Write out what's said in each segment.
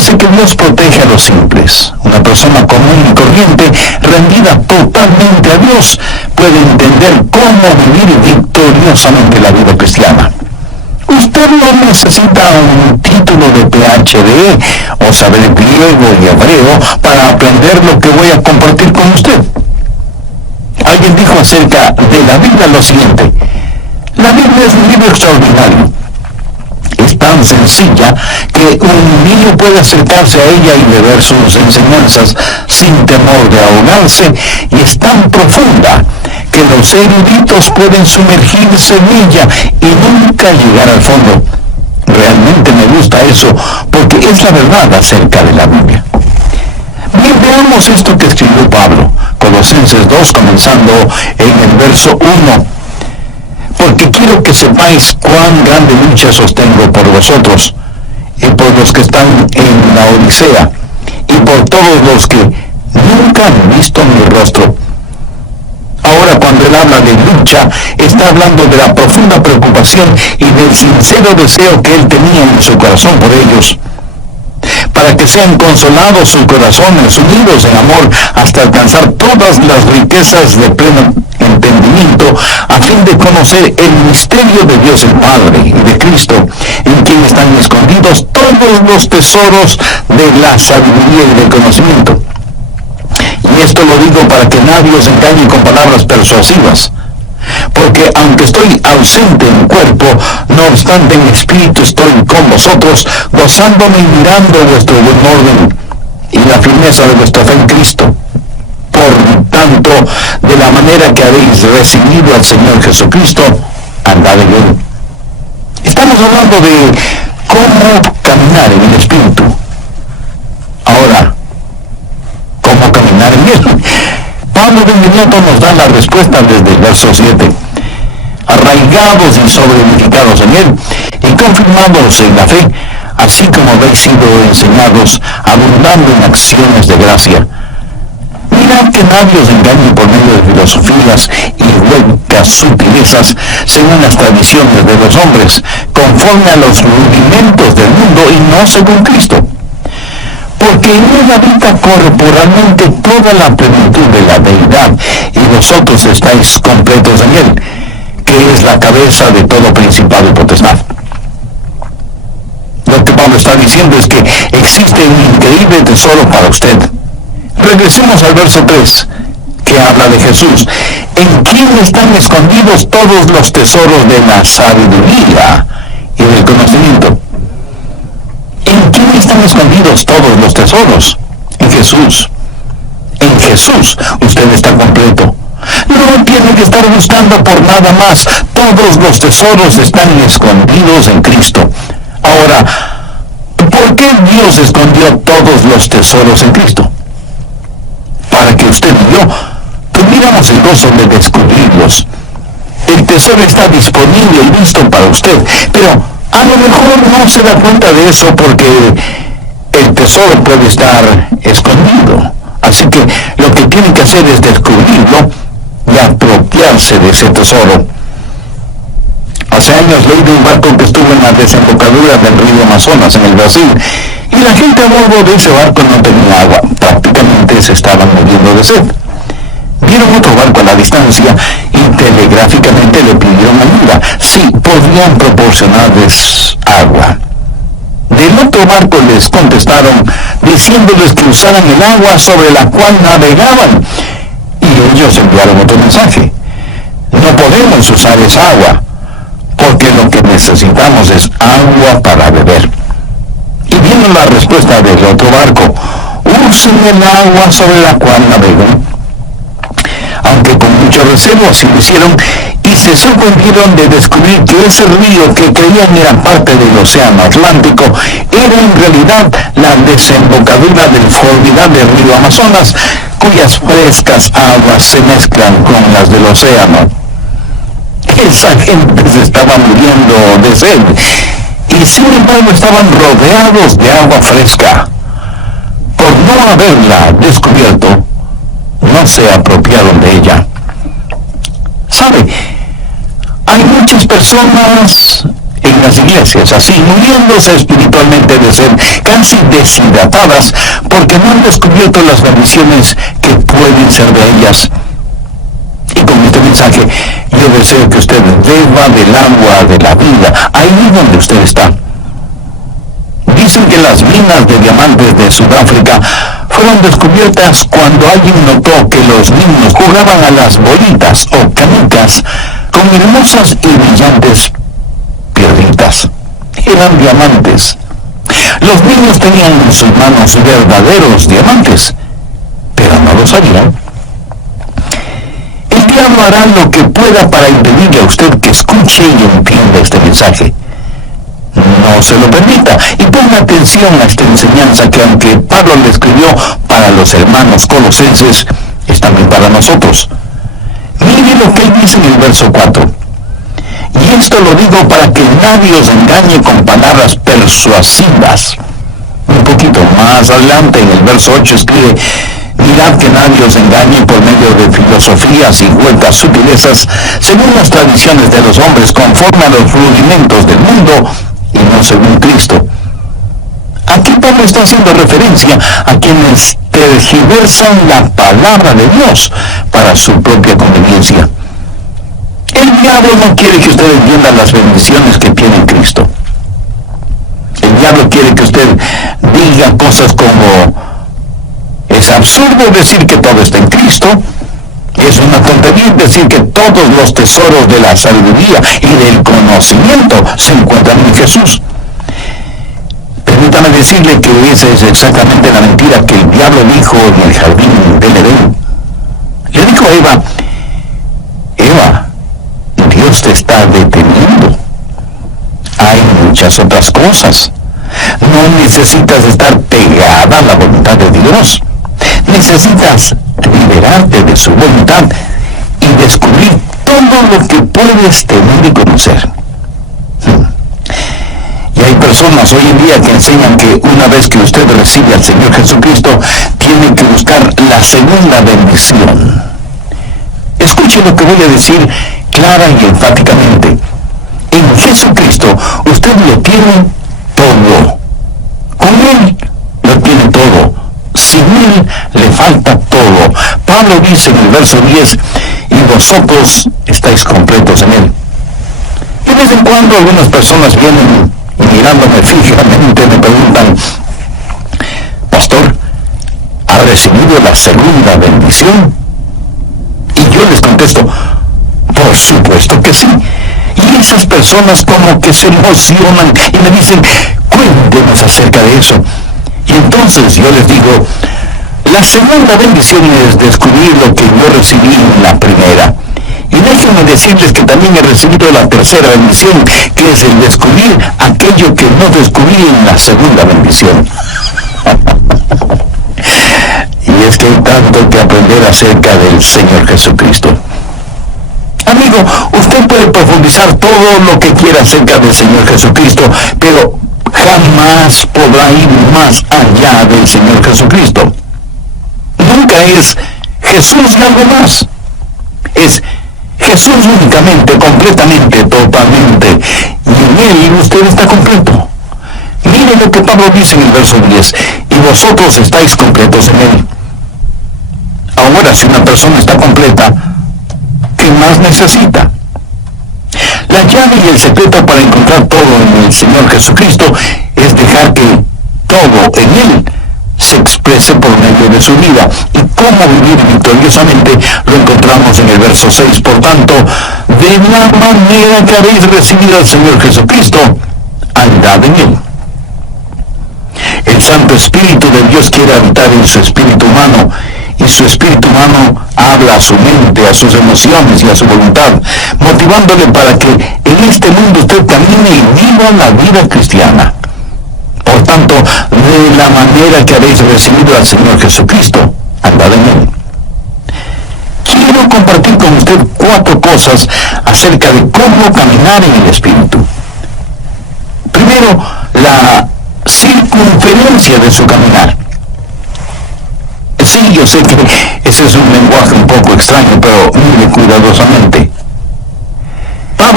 dice que Dios protege a los simples. Una persona común y corriente, rendida totalmente a Dios, puede entender cómo vivir victoriosamente la vida cristiana. Usted no necesita un título de PhD o saber griego y hebreo para aprender lo que voy a compartir con usted. Alguien dijo acerca de la Biblia lo siguiente: la Biblia es un libro extraordinario. Es tan sencilla que un niño puede acercarse a ella y beber sus enseñanzas sin temor de ahogarse, y es tan profunda que los eruditos pueden sumergirse en ella y nunca llegar al fondo. Realmente me gusta eso, porque es la verdad acerca de la Biblia. Bien, veamos esto que escribió Pablo, Colosenses 2, comenzando en el verso 1. Porque quiero que sepáis cuán grande lucha sostengo por vosotros, y por los que están en la Odisea, y por todos los que nunca han visto mi rostro. Ahora, cuando él habla de lucha, está hablando de la profunda preocupación y del sincero deseo que él tenía en su corazón por ellos, para que sean consolados sus corazones, unidos en amor, hasta alcanzar todas las riquezas de pleno entendimiento, a fin de conocer el misterio de Dios el Padre y de Cristo, en quien están escondidos todos los tesoros de la sabiduría y del conocimiento. Y esto lo digo para que nadie os engañe con palabras persuasivas. Porque aunque estoy ausente en cuerpo, no obstante en espíritu estoy con vosotros, gozándome y mirando vuestro buen orden y la firmeza de vuestra fe en Cristo. Por tanto, de la manera que habéis recibido al Señor Jesucristo, andad en él. Estamos hablando de cómo caminar en el Espíritu. Ahora, ¿cómo caminar en él? Pablo de inmediato nos da la respuesta desde el verso 7. Arraigados y sobreedificados en él, y confirmados en la fe, así como habéis sido enseñados, abundando en acciones de gracia. Mirad que nadie os engañe por medio de filosofías y huecas sutilezas, según las tradiciones de los hombres, conforme a los rudimentos del mundo y no según Cristo. Porque en él habita corporalmente toda la plenitud de la deidad, y vosotros estáis completos en él, que es la cabeza de todo principado y potestad. Lo que Pablo está diciendo es que existe un increíble tesoro para usted. Regresemos al verso 3, que habla de Jesús, en quien están escondidos todos los tesoros de la sabiduría y del conocimiento. ¿En quién están escondidos todos los tesoros? En Jesús. En Jesús usted está completo. No tiene que estar buscando por nada más. Todos los tesoros están escondidos en Cristo. Ahora, ¿por qué Dios escondió todos los tesoros en Cristo? Para que usted y yo tuviéramos el gozo de descubrirlos. El tesoro está disponible y listo para usted, pero a lo mejor no se da cuenta de eso porque el tesoro puede estar escondido. Así que lo que tiene que hacer es descubrirlo y apropiarse de ese tesoro. Hace años leí de un barco que estuvo en la desembocadura del río Amazonas, en el Brasil, y la gente a bordo de ese barco no tenía agua. Prácticamente se estaban muriendo de sed. Vieron otro barco a la distancia y telegráficamente le pidieron ayuda, si podían proporcionarles agua. Del otro barco les contestaron diciéndoles que usaran el agua sobre la cual navegaban, y ellos enviaron otro mensaje: no podemos usar esa agua, porque lo que necesitamos es agua para beber. Y vino la respuesta del otro barco: usen el agua sobre la cual navegan. Aunque con mucho recelo así lo hicieron, y se sorprendieron de descubrir que ese río que creían era parte del océano Atlántico era en realidad la desembocadura del formidable río Amazonas, cuyas frescas aguas se mezclan con las del océano. Esa gente se estaba muriendo de sed, y sin embargo estaban rodeados de agua fresca. Por no haberla descubierto, no se apropiaron de ella. ¿Sabe? Hay muchas personas en en las iglesias, así muriéndose espiritualmente de sed, casi deshidratadas, porque no han descubierto las bendiciones que pueden ser de ellas. Y con este mensaje yo deseo que usted beba del agua de la vida, ahí donde usted está. Dicen que las minas de diamantes de Sudáfrica fueron descubiertas cuando alguien notó que los niños jugaban a las bolitas o canicas con hermosas y brillantes piedritas. Eran diamantes. Los niños tenían en sus manos verdaderos diamantes, pero no lo sabían. El diablo hará lo que pueda para impedirle a usted que escuche y entienda este mensaje. No se lo permita y ponga atención a esta enseñanza que, aunque Pablo le escribió para los hermanos colosenses, es también para nosotros. Mire lo que él dice en el verso 4. Y esto lo digo para que nadie os engañe con palabras persuasivas. Un poquito más adelante, en el verso 8, escribe: mirad que nadie os engañe por medio de filosofías y huecas sutilezas, según las tradiciones de los hombres, conforme a los rudimentos del mundo, y no según Cristo. Aquí Pablo está haciendo referencia a quienes tergiversan la palabra de Dios para su propia conveniencia. El diablo no quiere que usted entienda las bendiciones que tiene en Cristo. El diablo quiere que usted diga cosas como: es absurdo decir que todo está en Cristo. Es una tontería decir que todos los tesoros de la sabiduría y del conocimiento se encuentran en Jesús. Permítame decirle que esa es exactamente la mentira que el diablo dijo en el jardín del Edén. Le dijo a Eva: Eva, Dios te está deteniendo. Hay muchas otras cosas. No necesitas estar pegada a la voluntad de Dios. Necesitas liberarte de su voluntad y descubrir todo lo que puedes tener y conocer. Y hay personas hoy en día que enseñan que una vez que usted recibe al Señor Jesucristo, tiene que buscar la segunda bendición. Escuche lo que voy a decir clara y enfáticamente. En Jesucristo usted lo tiene todo. Con Él lo tiene todo. Sin Él le falta todo. Pablo dice en el verso 10: y vosotros estáis completos en Él. De vez en cuando algunas personas vienen y, mirándome fijamente, me preguntan: pastor, ¿ha recibido la segunda bendición? Y yo les contesto: por supuesto que sí. Y esas personas como que se emocionan y me dicen: cuéntenos acerca de eso. Y entonces yo les digo: la segunda bendición es descubrir lo que yo recibí en la primera. Y déjenme decirles que también he recibido la tercera bendición, que es el descubrir aquello que no descubrí en la segunda bendición. Y es que hay tanto que aprender acerca del Señor Jesucristo. Amigo, usted puede profundizar todo lo que quiera acerca del Señor Jesucristo, pero jamás podrá ir más allá del Señor Jesucristo. Nunca es Jesús y algo más. Es Jesús únicamente, completamente, totalmente. Y en Él usted está completo. Mire lo que Pablo dice en el verso 10. Y vosotros estáis completos en Él. Ahora, si una persona está completa, ¿qué más necesita? La llave y el secreto para encontrar todo en el Señor Jesucristo es dejar que todo en Él se exprese por medio de su vida. Y cómo vivir victoriosamente lo encontramos en el verso 6. Por tanto, de la manera que habéis recibido al Señor Jesucristo, andad en Él. El Santo Espíritu de Dios quiere habitar en su espíritu humano, y su espíritu humano habla a su mente, a sus emociones y a su voluntad, motivándole para que en este mundo usted camine y viva la vida cristiana. Por tanto, de la manera que habéis recibido al Señor Jesucristo, andad en Él. Quiero compartir con usted 4 cosas acerca de cómo caminar en el Espíritu. Primero, la circunferencia de su caminar. Sí, yo sé que ese es un lenguaje un poco extraño, pero mire cuidadosamente. Pablo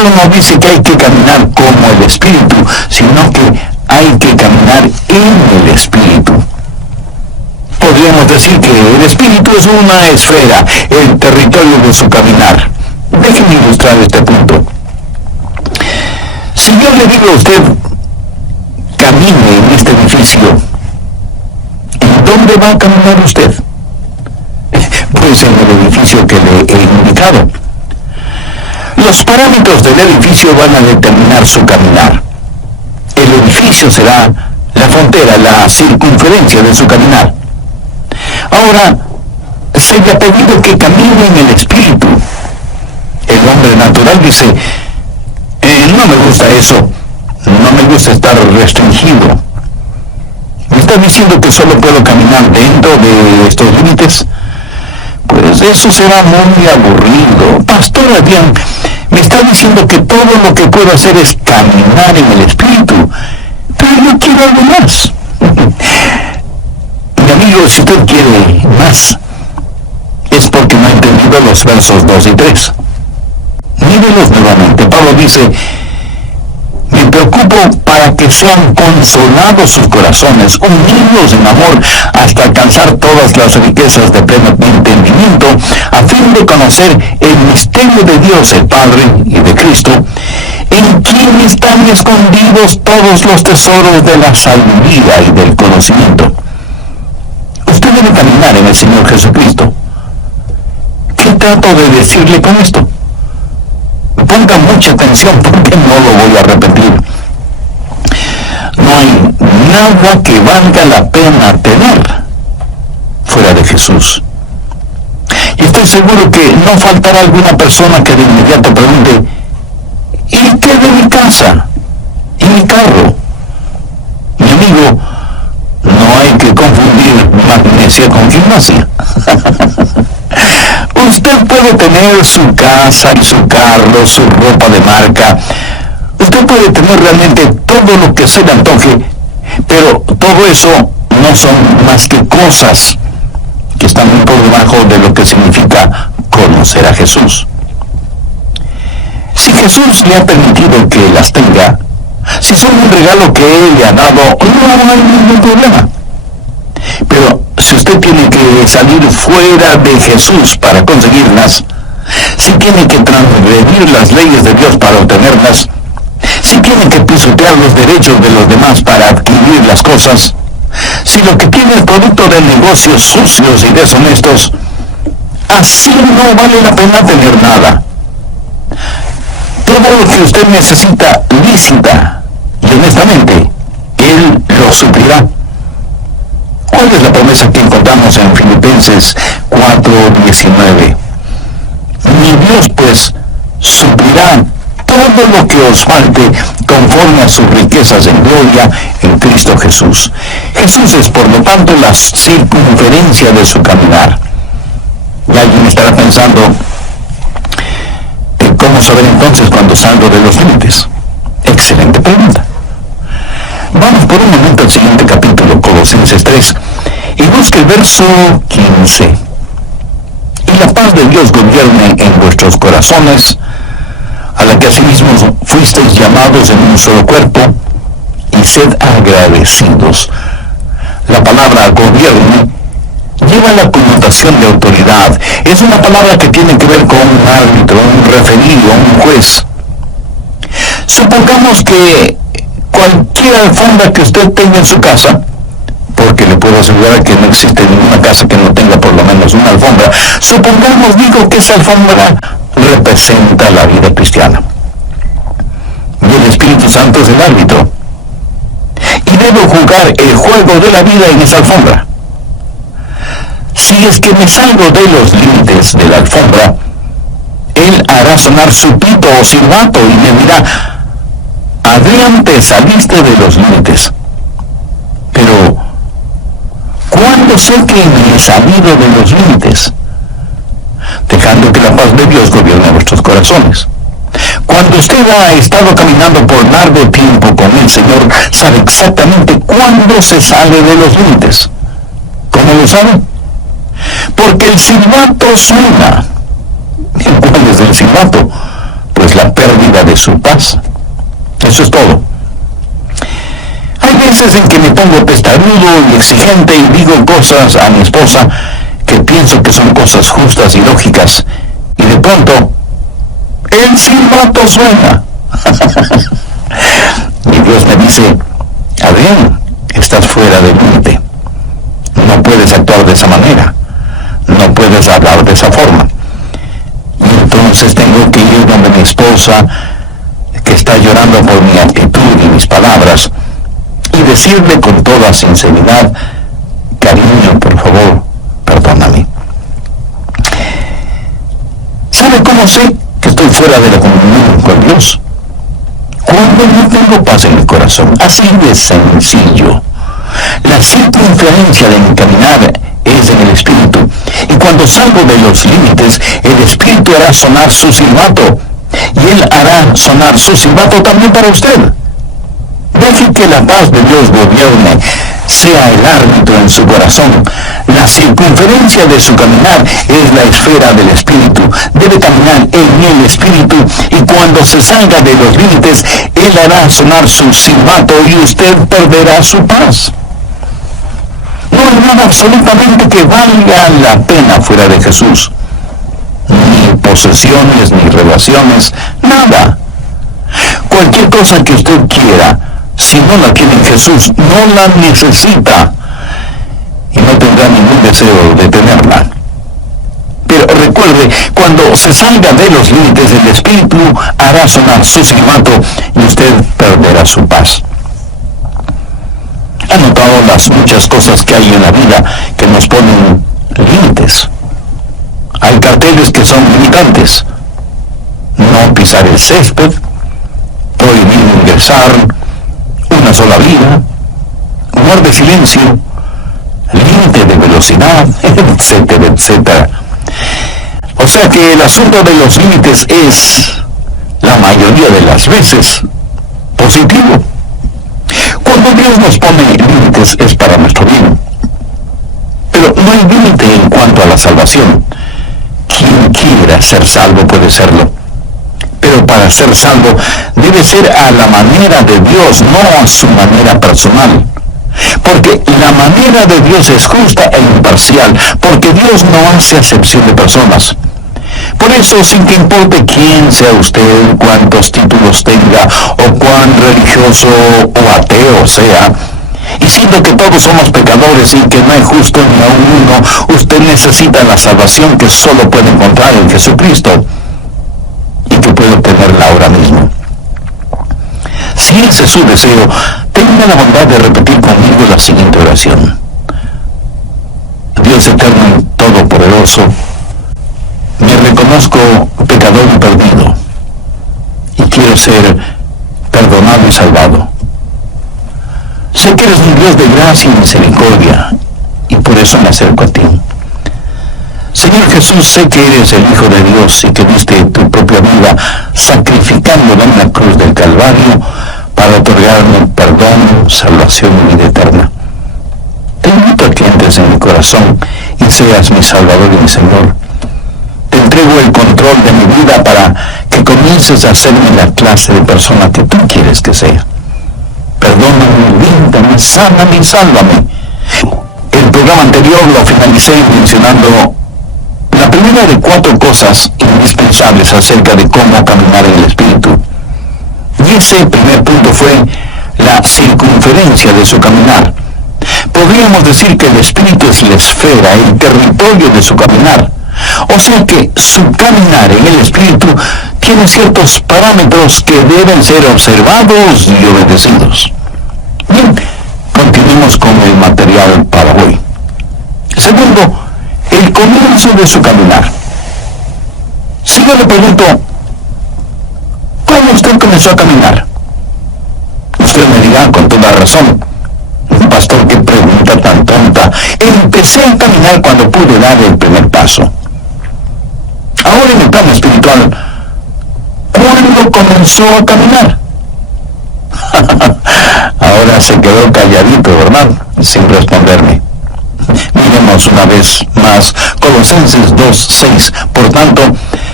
Pablo no dice que hay que caminar como el Espíritu, sino que hay que caminar en el Espíritu. Podríamos decir que el Espíritu es una esfera, el territorio de su caminar. Déjenme ilustrar este punto. Si yo le digo a usted, camine en este edificio, ¿en dónde va a caminar usted? Pues en el edificio que le he indicado. Los parámetros del edificio van a determinar su caminar. El edificio será la frontera, la circunferencia de su caminar. Ahora, se le ha pedido que camine en el Espíritu. El hombre natural dice, no me gusta eso, no me gusta estar restringido. ¿Me está diciendo que solo puedo caminar dentro de estos límites? Pues eso será muy aburrido. Pastor Adrián, me está diciendo que todo lo que puedo hacer es caminar en el Espíritu, pero yo quiero algo más. Mi amigo, si usted quiere más, es porque no ha entendido los versos 2 y 3. Mírelos nuevamente. Pablo dice, me preocupo para que sean consolados sus corazones, unidos en amor, hasta alcanzar todas las riquezas de pleno entendimiento, a fin de conocer el misterio de Dios el Padre y de Cristo, en quien están escondidos todos los tesoros de la sabiduría y del conocimiento. Usted debe caminar en el Señor Jesucristo. ¿Qué trato de decirle con esto? Ponga mucha atención porque no lo voy a repetir. No hay nada que valga la pena tener fuera de Jesús. Y estoy seguro que no faltará alguna persona que de inmediato pregunte, ¿y qué de mi casa? ¿Y mi carro? Mi amigo, no hay que confundir magnesia con gimnasia. Usted puede tener su casa y su carro, su ropa de marca. Usted puede tener realmente todo lo que se le antoje, pero todo eso no son más que cosas que están muy por debajo de lo que significa conocer a Jesús. Si Jesús le ha permitido que las tenga, si son un regalo que Él le ha dado, no hay ningún problema. Pero si usted tiene que salir fuera de Jesús para conseguirlas, si tiene que transgredir las leyes de Dios para obtenerlas, si tiene que pisotear los derechos de los demás para adquirir las cosas, si lo que tiene es producto de negocios sucios y deshonestos, así no vale la pena tener nada. Todo lo que usted necesita lícita y honestamente, Él lo suplirá. ¿Cuál es la promesa que encontramos en Filipenses 4:19? Mi Dios, pues, suplirá todo lo que os falte conforme a sus riquezas en gloria en Cristo Jesús. Jesús es, por lo tanto, la circunferencia de su caminar. Y alguien estará pensando, ¿cómo saber entonces cuando salgo de los límites? Excelente pregunta. Vamos por un momento al siguiente capítulo, Colosenses 3, y busque el verso 15. Y la paz de Dios gobierne en vuestros corazones, a la que asimismo fuisteis llamados en un solo cuerpo, y sed agradecidos. La palabra gobierne lleva la connotación de autoridad. Es una palabra que tiene que ver con un árbitro, un referido, un juez. Supongamos que cualquier alfombra que usted tenga en su casa, porque le puedo asegurar que no existe ninguna casa que no tenga por lo menos una alfombra, supongamos, digo, que esa alfombra representa la vida cristiana. Y el Espíritu Santo es el árbitro. Y debo jugar el juego de la vida en esa alfombra. Si es que me salgo de los límites de la alfombra, Él hará sonar su pito o silbato y me dirá, Adrián, te saliste de los límites. Pero, ¿cuándo sé que me he salido de los límites? Dejando que la paz de Dios gobierne vuestros corazones. Cuando usted ha estado caminando por largo tiempo con el Señor, sabe exactamente cuándo se sale de los límites. ¿Cómo lo sabe? Porque el silbato suena. ¿Cuál es el silbato? pues la pérdida de su paz. Eso es todo. Hay veces en que me pongo testarudo y exigente y digo cosas a mi esposa que pienso que son cosas justas y lógicas, y de pronto el silbato suena. Y Dios me dice: Adrián, estás fuera de límite. No puedes actuar de esa manera. No puedes hablar de esa forma. Y entonces tengo que ir donde mi esposa, que está llorando por mi actitud y mis palabras, y decirle con toda sinceridad: cariño, por favor, perdóname. ¿Sabe cómo sé que estoy fuera de la comunión con Dios? Cuando no tengo paz en mi corazón. Así de sencillo. La circunferencia de mi caminar es en el Espíritu, y cuando salgo de los límites, el Espíritu hará sonar su silbato, y Él hará sonar su silbato también para usted. Deje que la paz de Dios gobierne, sea el árbitro en su corazón. La circunferencia de su caminar es la esfera del Espíritu. Debe caminar en el Espíritu, y cuando se salga de los límites, Él hará sonar su silbato y usted perderá su paz. No hay nada absolutamente que valga la pena fuera de Jesús. Ni posesiones, ni relaciones, nada. Cualquier cosa que usted quiera, si no la tiene en Jesús, no la necesita, y no tendrá ningún deseo de tenerla. Pero recuerde, cuando se salga de los límites, del Espíritu hará sonar su silbato y usted perderá su paz. ¿Ha notado las muchas cosas que hay en la vida que nos ponen límites? Hay carteles que son limitantes: no pisar el césped, prohibir ingresar, una sola vida, guarde silencio, límite de velocidad, etcétera, etcétera. O sea que el asunto de los límites es, la mayoría de las veces, positivo. Cuando Dios nos pone límites es para nuestro bien. Pero no hay límite en cuanto a la salvación. Quien quiera ser salvo puede serlo. Pero para ser salvo debe ser a la manera de Dios, no a su manera personal. Porque la manera de Dios es justa e imparcial, porque Dios no hace acepción de personas. Por eso, sin que importe quién sea usted, cuántos títulos tenga, o cuán religioso o ateo sea, y siendo que todos somos pecadores y que no hay justo ni aun uno, usted necesita la salvación que solo puede encontrar en Jesucristo, y que puede obtenerla ahora mismo. Si ese es su deseo, tenga la bondad de repetir conmigo la siguiente oración. Dios eterno y todopoderoso, me reconozco pecador y perdido, y quiero ser perdonado y salvado. Sé que eres un Dios de gracia y misericordia, y por eso me acerco a ti. Señor Jesús, sé que eres el Hijo de Dios y que diste tu propia vida sacrificándola en la cruz del Calvario para otorgarme perdón, salvación y vida eterna. Te invito a que entres en mi corazón y seas mi Salvador y mi Señor. Te entrego el control de mi vida para que comiences a hacerme la clase de persona que tú quieres que sea. Perdóname, límpiame, sáname y sálvame. El programa anterior lo finalicé mencionando la primera de 4 cosas indispensables acerca de cómo caminar en el Espíritu. Y ese primer punto fue la circunferencia de su caminar. Podríamos decir que el Espíritu es la esfera, el territorio de su caminar. O sea que su caminar en el Espíritu tiene ciertos parámetros que deben ser observados y obedecidos. Bien, continuemos con el material para hoy. Segundo, el comienzo de su caminar. Si yo le pregunto, ¿cómo usted comenzó a caminar? Usted me dirá con toda razón, pastor, qué pregunta tan tonta. Empecé a caminar cuando pude dar el primer paso. Ahora en el plano espiritual, ¿cuándo comenzó a caminar? Ahora se quedó calladito, ¿verdad? Sin responderme. Miremos una vez más Colosenses 2:6. Por tanto,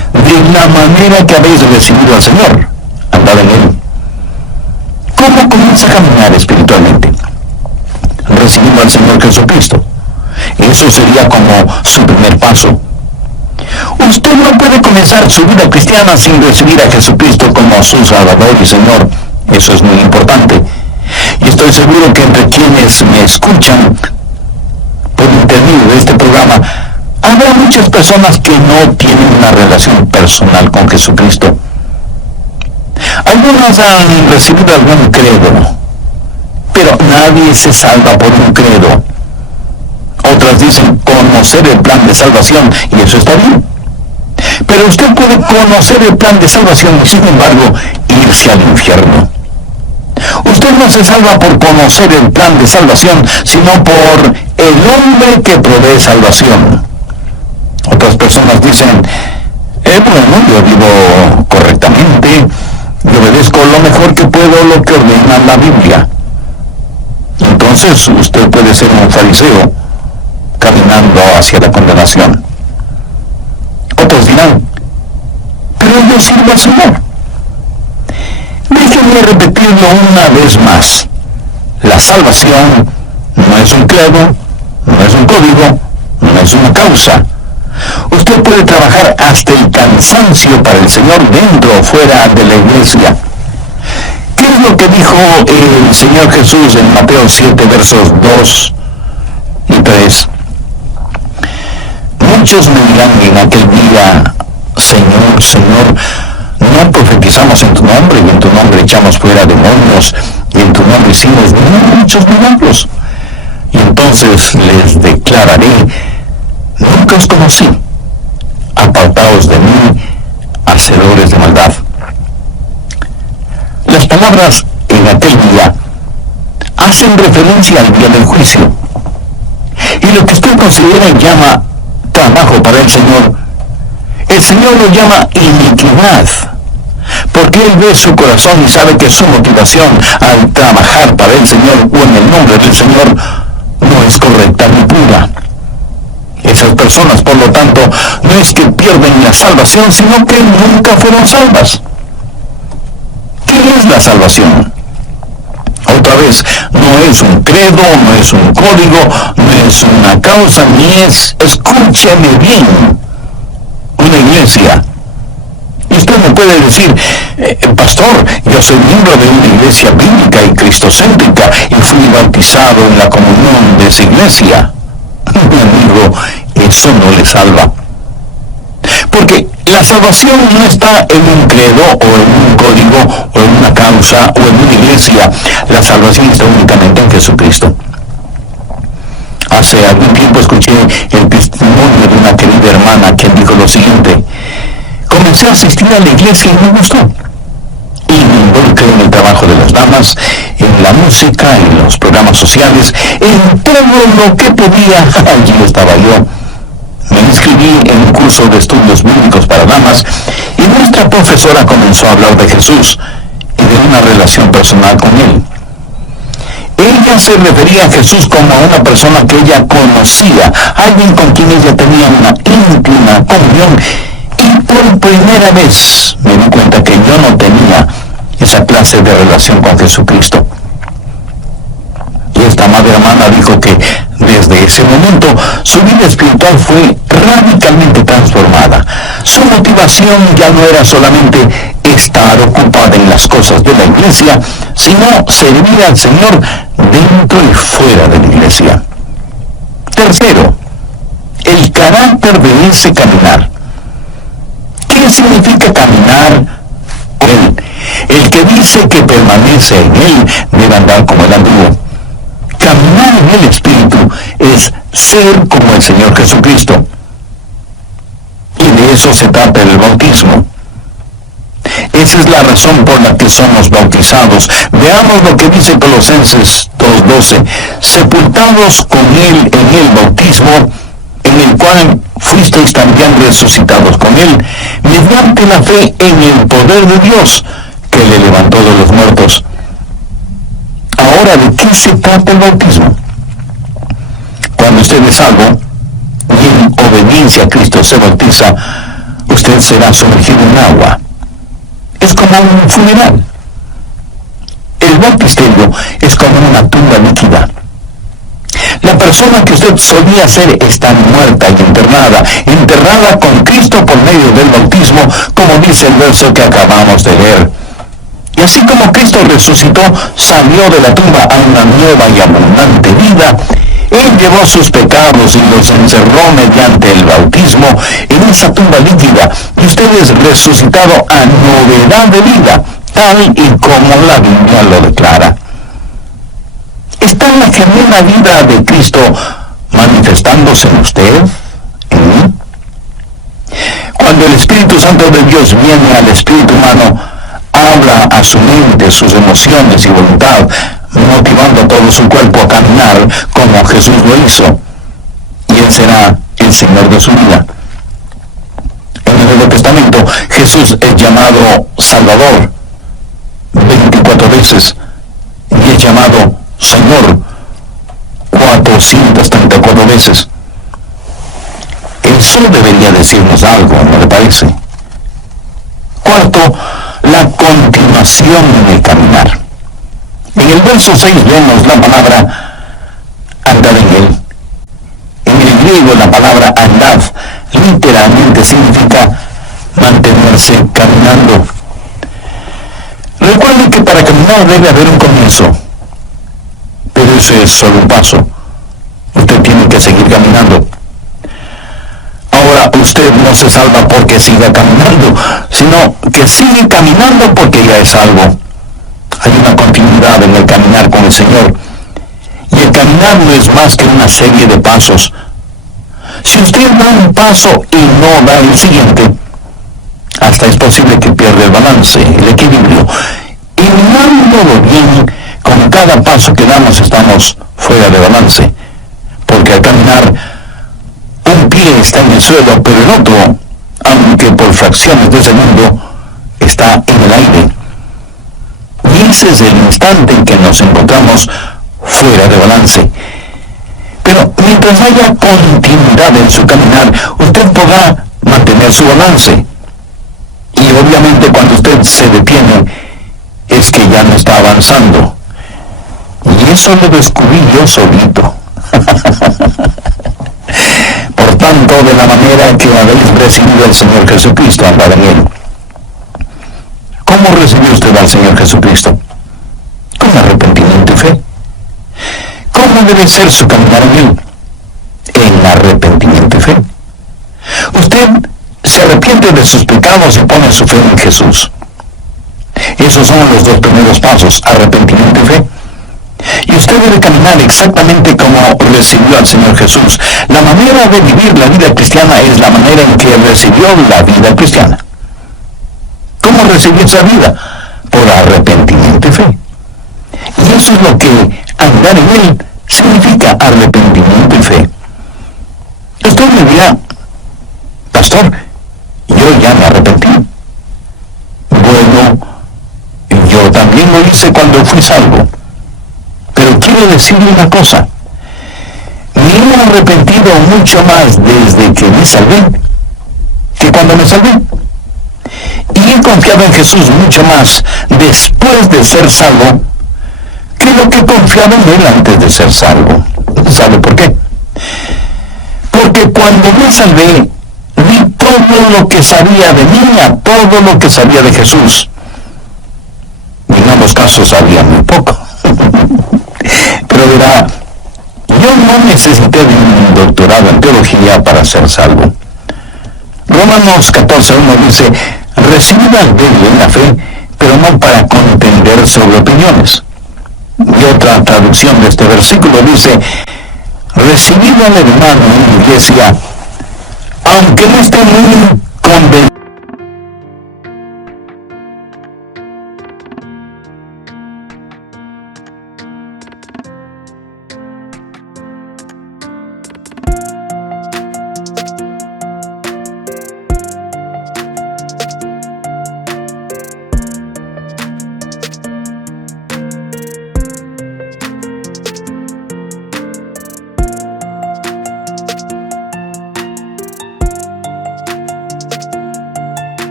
de la manera que habéis recibido al Señor. Andad en Él. ¿Cómo comienza a caminar espiritualmente? Recibiendo al Señor Jesucristo. Eso sería como su primer paso. Usted no puede comenzar su vida cristiana sin recibir a Jesucristo como su Salvador y Señor. Eso es muy importante. Y estoy seguro que entre quienes me escuchan por intermedio de este programa, habrá muchas personas que no tienen una relación personal con Jesucristo. Algunas han recibido algún credo, pero nadie se salva por un credo. Otras dicen conocer el plan de salvación, y eso está bien. Pero usted puede conocer el plan de salvación y, sin embargo, irse al infierno. Usted no se salva por conocer el plan de salvación, sino por el hombre que provee salvación. Otras personas dicen, bueno, yo vivo correctamente, yo obedezco lo mejor que puedo lo que ordena la Biblia. Entonces usted puede ser un fariseo caminando hacia la condenación. Otros dirán, pero yo sirvo al Señor. Déjenme repetirlo una vez más. La salvación no es un credo, no es un código, no es una causa. Usted puede trabajar hasta el cansancio para el Señor dentro o fuera de la iglesia. ¿Qué es lo que dijo el Señor Jesús en Mateo 7, versos 2 y 3? Muchos me dirán en aquel día, Señor, Señor, no profetizamos en tu nombre, y en tu nombre echamos fuera demonios, y en tu nombre hicimos muchos milagros. Y entonces les declararé, nunca os conocí, apartaos de mí, hacedores de maldad. Las palabras en aquel día hacen referencia al día del juicio. Y lo que usted considera y llama trabajo para el Señor lo llama iniquidad, porque Él ve su corazón y sabe que su motivación al trabajar para el Señor o en el nombre del Señor no es correcta ni pura. Esas personas, por lo tanto, no es que pierden la salvación, sino que nunca fueron salvas. ¿Qué es la salvación? Otra vez, no es un credo, no es un código, no es una causa, ni es, escúcheme bien, una iglesia. Y usted me puede decir, pastor, yo soy miembro de una iglesia bíblica y cristocéntrica y fui bautizado en la comunión de esa iglesia. Mi amigo, eso no le salva. Porque la salvación no está en un credo o en un código o en una causa o en una iglesia. La salvación está únicamente en Jesucristo. Hace algún tiempo escuché el testimonio de una querida hermana que dijo lo siguiente: comencé a asistir a la iglesia y me gustó. Y me involucré en el trabajo de las damas, en la música, en los programas sociales, en todo lo que podía. Allí estaba yo. Me inscribí en un curso de estudios bíblicos para damas y nuestra profesora comenzó a hablar de Jesús y de una relación personal con Él. Ella se refería a Jesús como a una persona que ella conocía, alguien con quien ella tenía una íntima comunión, y por primera vez me di cuenta que yo no tenía esa clase de relación con Jesucristo. Y esta madre hermana dijo que desde ese momento su vida espiritual fue radicalmente transformada. Su motivación ya no era solamente estar ocupada en las cosas de la iglesia, sino servir al Señor dentro y fuera de la iglesia. Tercero, el carácter de ese caminar. ¿Qué significa caminar con Él? El que dice que permanece en Él debe andar como el anduvo. Caminar en el Espíritu es ser como el Señor Jesucristo. Y de eso se trata el bautismo. Esa es la razón por la que somos bautizados. Veamos lo que dice Colosenses 2:12. Sepultados con Él en el bautismo, en el cual fuisteis también resucitados con Él, mediante la fe en el poder de Dios, que le levantó de los muertos. Ahora, ¿de qué se trata el bautismo? Cuando usted es salvo y en obediencia a Cristo se bautiza, usted será sumergido en agua. Es como un funeral. El bautismo es como una tumba líquida. La persona que usted solía ser está muerta y enterrada con Cristo por medio del bautismo, como dice el verso que acabamos de leer. Y así como Cristo resucitó, salió de la tumba a una nueva y abundante vida, Él llevó sus pecados y los encerró mediante el bautismo en esa tumba líquida, y usted es resucitado a novedad de vida, tal y como la Biblia lo declara. ¿Está la genuina vida de Cristo manifestándose en usted, en mí? Cuando el Espíritu Santo de Dios viene al espíritu humano, habla a su mente, sus emociones y voluntad, motivando a todo su cuerpo a caminar como Jesús lo hizo, y Él será el Señor de su vida. En el Nuevo Testamento, Jesús es llamado Salvador 24 veces, y es llamado Señor 434 veces. Eso debería decirnos algo, ¿no le parece? Cuarto, la continuación en el caminar. En el verso 6 vemos la palabra andar en él. En el griego la palabra andad literalmente significa mantenerse caminando. Recuerde que para caminar debe haber un comienzo, pero ese es solo un paso. Usted tiene que seguir caminando. Ahora, usted no se salva porque siga caminando, sino que sigue caminando porque ya es salvo. Hay una continuidad en el caminar con el Señor. Y el caminar no es más que una serie de pasos. Si usted da un paso y no da el siguiente, hasta es posible que pierda el balance, el equilibrio. Y mirándolo bien, con cada paso que damos estamos fuera de balance. Porque al caminar, un pie está en el suelo, pero el otro, aunque por fracciones de segundo, está en el aire. Y ese es el instante en que nos encontramos fuera de balance. Pero mientras haya continuidad en su caminar, usted podrá mantener su balance. Y obviamente cuando usted se detiene, es que ya no está avanzando. Y eso lo descubrí yo solito. Por tanto, de la manera que habéis recibido al Señor Jesucristo, andad en Él. ¿Cómo recibió usted al Señor Jesucristo? Con arrepentimiento y fe. ¿Cómo debe ser su caminar en Él? En arrepentimiento y fe. Usted se arrepiente de sus pecados y pone su fe en Jesús. Esos son los dos primeros pasos, arrepentimiento y fe. Y usted debe caminar exactamente como recibió al Señor Jesús. La manera de vivir la vida cristiana es la manera en que recibió la vida cristiana. ¿Cómo recibió esa vida? Por arrepentimiento y fe. Y eso es lo que andar en Él significa, arrepentimiento y fe. Usted me dirá, pastor, yo ya me arrepentí. Bueno, yo también lo hice cuando fui salvo. Pero quiero decirle una cosa. Me he arrepentido mucho más desde que me salvé que cuando me salvé. Y he confiado en Jesús mucho más después de ser salvo que lo que confiaba en Él antes de ser salvo. ¿Sabe por qué? Porque cuando me salvé, vi todo lo que sabía de mí, a todo lo que sabía de Jesús. Y en ambos casos sabía muy poco. Pero verá, yo no necesité de un doctorado en teología para ser salvo. Romanos 14:1 dice, recibid al débil en la fe, pero no para contender sobre opiniones. Y otra traducción de este versículo dice, recibid al hermano en la iglesia, aunque no esté muy convencido.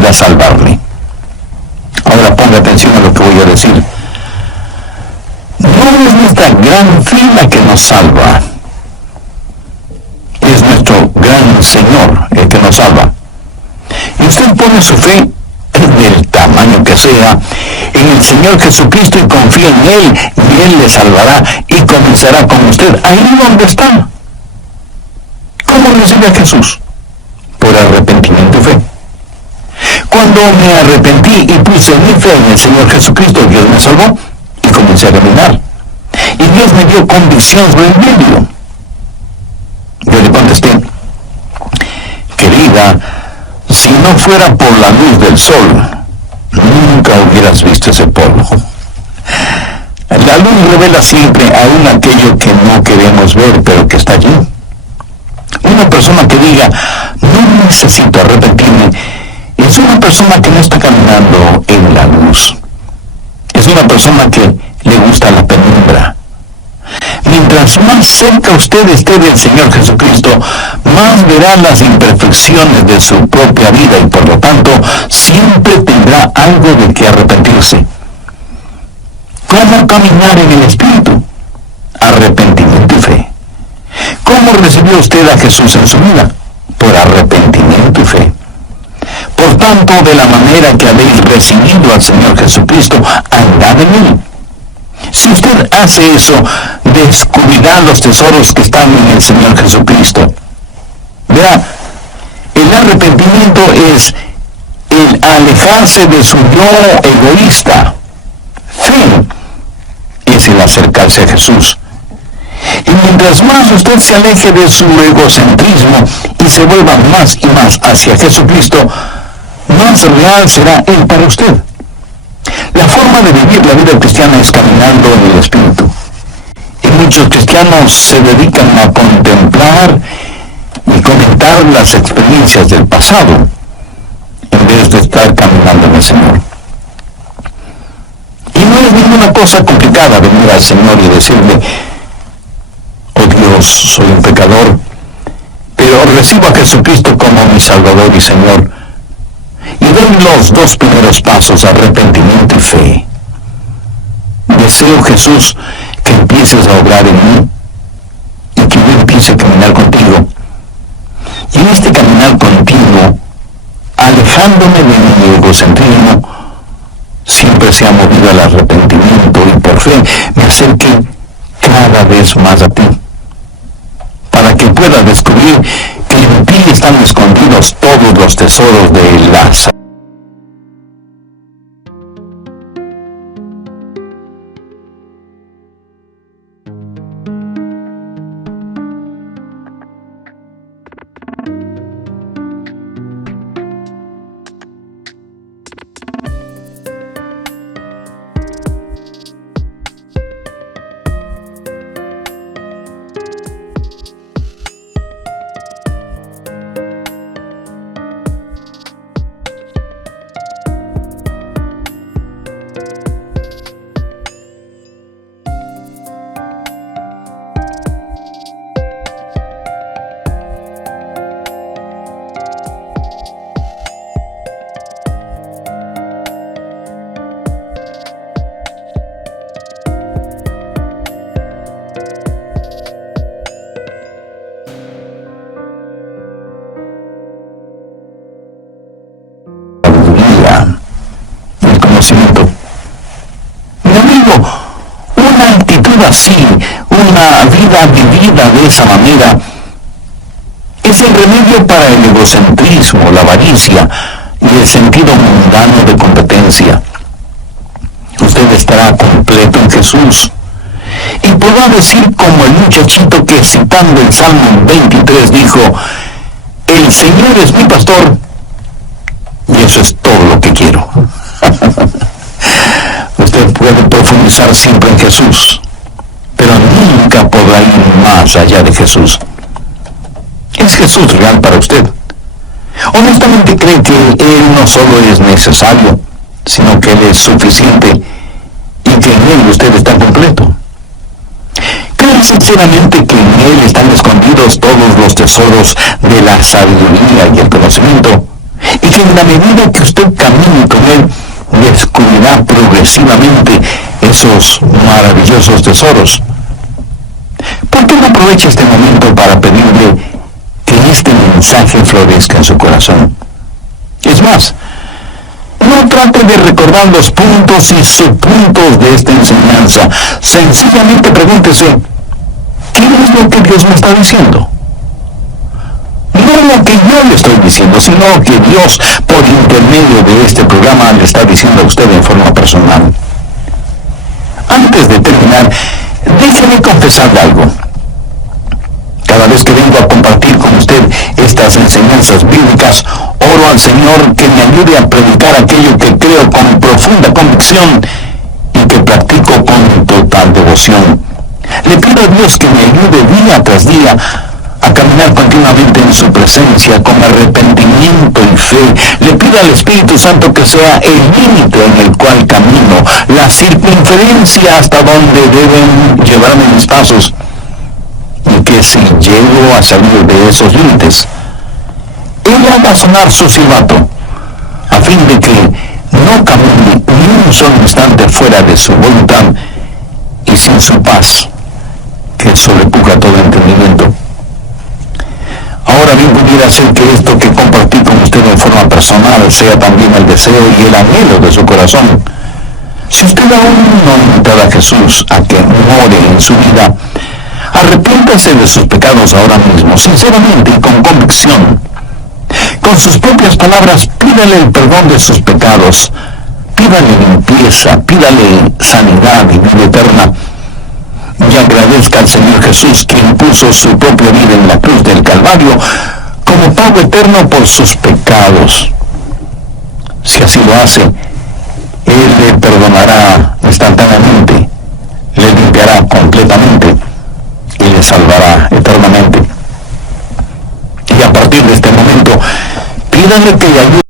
pueda salvarle. Ahora ponga atención a lo que voy a decir. No es nuestra gran fe la que nos salva. Es nuestro gran Señor el que nos salva. Y usted pone su fe, del tamaño que sea, en el Señor Jesucristo y confía en Él, y Él le salvará y comenzará con usted ahí donde está. ¿Cómo recibe a Jesús? Por arrepentimiento y fe. Cuando me arrepentí y puse mi fe en el Señor Jesucristo, Dios me salvó y comencé a caminar. Y Dios me dio convicción sobre el medio. Yo le contesté: querida, si no fuera por la luz del sol, nunca hubieras visto ese polvo. La luz revela siempre aún aquello que no queremos ver, pero que está allí. Una persona que diga, no necesito arrepentirme, es una persona que no está caminando en la luz. Es una persona que le gusta la penumbra. Mientras más cerca usted esté del Señor Jesucristo, más verá las imperfecciones de su propia vida y por lo tanto siempre tendrá algo de que arrepentirse. ¿Cómo caminar en el Espíritu? Arrepentimiento y fe. ¿Cómo recibió usted a Jesús en su vida? Por arrepentimiento y fe. Por tanto, de la manera que habéis recibido al Señor Jesucristo, andad en Él. Si usted hace eso, descubrirá los tesoros que están en el Señor Jesucristo. Vea, el arrepentimiento es el alejarse de su yo egoísta. Fe es el acercarse a Jesús. Y mientras más usted se aleje de su egocentrismo y se vuelva más y más hacia Jesucristo, más real será Él para usted. La forma de vivir la vida cristiana es caminando en el Espíritu. Y muchos cristianos se dedican a contemplar y comentar las experiencias del pasado, en vez de estar caminando en el Señor. Y no es ninguna cosa complicada venir al Señor y decirle: oh Dios, soy un pecador, pero recibo a Jesucristo como mi Salvador y Señor. Y doy los dos primeros pasos, arrepentimiento y fe. Deseo, Jesús, que empieces a obrar en mí y que yo empiece a caminar contigo. Y en este caminar contigo, alejándome de mi egocentrismo, siempre sea movido al arrepentimiento y por fe me acerque cada vez más a ti, para que pueda descubrir que en ti están escondidos todos los tesoros de la salvación. Mi amigo, una actitud así, una vida vivida de esa manera, es el remedio para el egocentrismo, la avaricia y el sentido mundano de competencia. Usted estará completo en Jesús y podrá decir como el muchachito que, citando el Salmo 23, dijo: el Señor es mi pastor y eso es todo lo que quiero. Usted puede profundizar siempre en Jesús, pero nunca podrá ir más allá de Jesús. ¿Es Jesús real para usted? Honestamente, ¿cree que Él no solo es necesario, sino que Él es suficiente y que en Él usted está completo? ¿Cree sinceramente que en Él están escondidos todos los tesoros de la sabiduría y el conocimiento, y que en la medida que usted camine con Él, descubrirá progresivamente esos maravillosos tesoros. ¿Por qué no aprovecha este momento para pedirle que este mensaje florezca en su corazón? Es más, no trate de recordar los puntos y subpuntos de esta enseñanza. Sencillamente pregúntese, ¿qué es lo que Dios me está diciendo? No lo que yo le estoy diciendo, sino que Dios, por intermedio de este programa, le está diciendo a usted en forma personal. Antes de terminar, déjeme confesarle algo. Cada vez que vengo a compartir con usted estas enseñanzas bíblicas, oro al Señor que me ayude a predicar aquello que creo con profunda convicción y que practico con total devoción. Le pido a Dios que me ayude día tras día a caminar continuamente en su presencia con arrepentimiento y fe. Le pido al Espíritu Santo que sea el límite en el cual camino, la circunferencia hasta donde deben llevarme mis pasos, y que si llego a salir de esos límites, Él haga sonar su silbato, a fin de que no camine ni un solo instante fuera de su voluntad y sin su paz, que sobrepuja todo entendimiento. Ahora bien, pudiera ser que esto que compartí con usted en forma personal sea también el deseo y el anhelo de su corazón. Si usted aún no ha invitado a Jesús a que more en su vida, arrepiéntase de sus pecados ahora mismo, sinceramente y con convicción. Con sus propias palabras, pídale el perdón de sus pecados, pídale limpieza, pídale sanidad y vida eterna. Y agradezca al Señor Jesús, quien puso su propia vida en la cruz del Calvario como pago eterno por sus pecados. Si así lo hace, Él le perdonará instantáneamente, le limpiará completamente y le salvará eternamente. Y a partir de este momento, pídale que le ayude